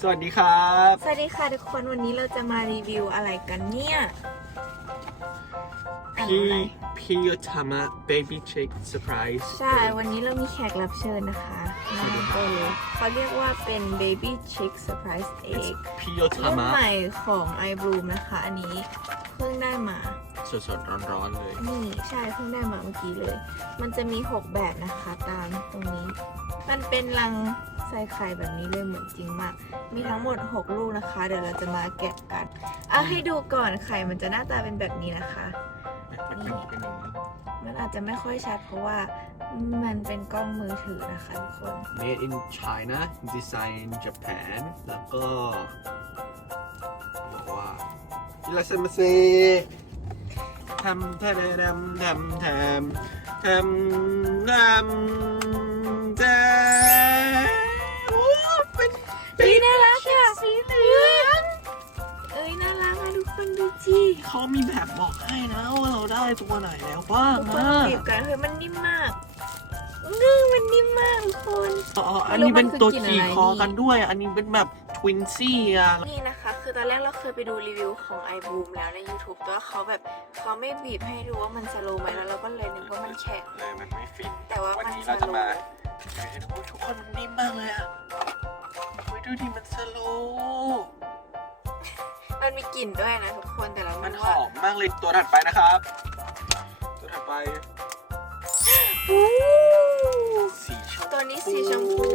สวัสดีครับ สวัสดีค่ะทุกคนวันนี้เราจะมารีวิวอะไรกันเนี่ยอ่านพี่อะไรพี่ยธรรมะ baby chick surprise ใช่ วันนี้เรามีแขกรับเชิญนะคะน้องโกลเขาเรียกว่าเป็น baby chick surprise egg พี่ยธรรุ่รนมะใหม่ของ i b l o o m นะคะ อันนี้เพิ่งได้มา สดๆร้อนๆเลย นี่ใช่เพิ่งได้มาเมื่อกี้เลย มันจะมี 6 แบบนะคะ ตามตรงนี้ มันเป็นรังใส่ไข่แบบนี้เลยเหมือนจริงมาก มีทั้งหมด 6 ลูกนะคะ เดี๋ยวเราจะมาแกะกันอะให้ดูก่อนไข่มันจะหน้าตาเป็นแบบนี้นะคะมันเป็นเป็นอย่างนี้มันอาจจะไม่ค่อยชัดเพราะว่ามันเป็นกล้องมือถือนะคะทุกคน made in China design Japan แล้วก็บอกว่าอิลาเซมาเซทำแทมทำทำทำทำทำ เขามีแบบบอกให้นะว่าเราได้ตัวไหนแล้วบ้างทุกคนนะบีบกันเฮ้ยมันนิ่มมากนึ่งมันนิ่มมากทุกคนอ๋ออันนี้เป็นตัวไม่รู้มันคือขี่กลิ่นอะไรคอกันด้วย อันนี้เป็นแบบทวินซี่อะนี่นะคะ คือตอนแรกเราเคยไปดูรีวิวของ i b o o m แล้วใน YouTube แต่ว่าเขาแบบเขาไม่บีบให้ดูว่ามันสโลว์ไหมแล้วเราก็เลยนึกว่ามันแข็งเลยมันไม่ฟินแต่ว่าวันมันนี้สเราจะโลมาว์ให้ทุกคนทุกคนมันนิ่มมากเลยอะโอ้ยดูดิมันสโลว์มันมีกลิ่นด้วยนะทุก คนแต่เรามัไม่นหว่าอมมากเลยตัวถัดไปนะครับ ตัวถัดไปอู้สีชมตัวนี้สีชมพู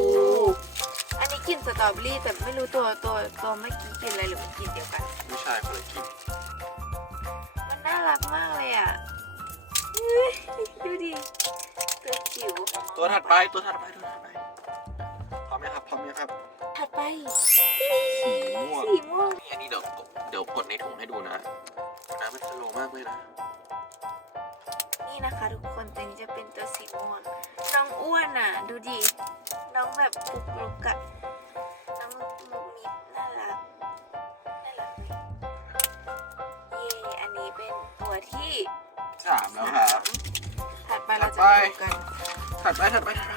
อันนี้กลิ่นสตรอเบอรี่แต่ไม่รู้ตัวตัวตัวเมื่อกี้กลิ่นอะไรหรือมันกลิ่นเดียวกัน ผู้ชายคนละกินมันน่ารักมากเลยอะเฮ้ยดูดิตัวจิ๋วตัวถัดไปตัวถัดไปตัวถัดไปพร้อมไหมครับพร้อมไหมครับถัดไปสี ม่วงสีม่วงนี่อันนี้เดี๋ยวกดเดี๋ยวกดในถุงให้ดูนะน้ำมันสโลว์มากเลยนะนี่นะคะทุกคนตัวนี้จะเป็นตัวสีม่วงน้องอ้วนอะ ดูดิ น้องแบบปุกลุกอะน้องมุกมุกมิดน่ารัก น่ารักไหมเย่อันนี้เป็นตัวที่สามแล้วครับถัดไปเราจะถัดไปดูกัน ถัดไปถัดไปถัดไป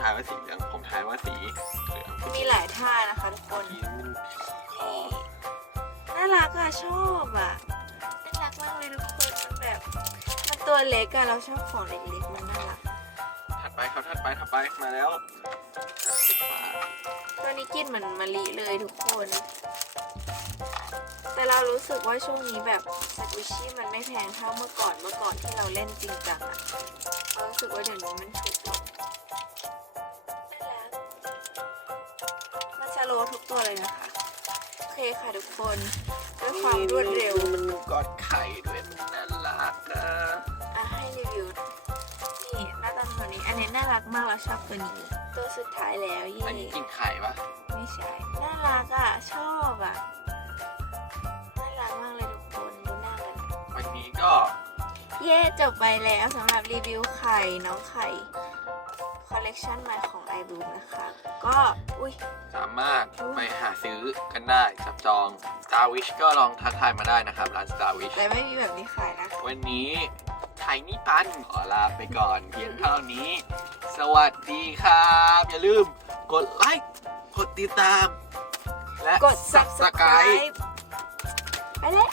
ทายว่าสีเหลือง ผมทายว่าสีเหลืองมีหลายท่านะคะทุกคนสีมันคอนี่น่ารักอะชอบอะน่ารักมากเลยทุกคนมันแบบ มันตัวเล็กอะเราชอบของเล็กๆมันน่ารักถัดไปครับถัดไปถัดไปมาแล้วสีฟ้าตัวนี้กลินเหมือนมะลิเลยทุกคน แต่เรารู้สึกว่าช่วงนี้แบบซากุชิมันไม่แพงเท่าเมื่อก่อนเมื่อก่อนที่เราเล่นจริงจังอะเรารู้สึกว่าเดี๋ยวนี้มันถูกลง มันสโลว์ทุกตัวเลยนะคะ โอเคค่ะทุกคนด้วยความรวดเร็วมันกอดไข่ด้วยมันน่ารักอะอะให้รีวิวนี่หน้าตาตัวนี้ อันนี้น่ารักมากเราชอบตัวนี้ ตัวสุดท้ายแล้วเย่อันนี้กินไข่ปะไม่ใช่ น่ารักอะ ชอบอะ น่ารักมากเลยทุกคน ดูหน้ามันวันนี้ก็ เย่จบไปแล้วสำหรับรีวิวไข่น้องไข่ คอลเลกชันใหม่ของ i b o o m นะคะ ก็อุ้ย สามารถไปหาซื้อกันได้จับจอง Star Wish ก็ลองทักทายมาได้นะครับ ร้าน Star Wish แต่ไม่มีแบบนี้ขายนะ วันนี้ไทนี่ปันขอลาไปก่อนเพียงเท่านี้ สวัสดีครับ อย่าลืมกดไลค์กดติดตาม และกด subscribe subscribe ไปเลย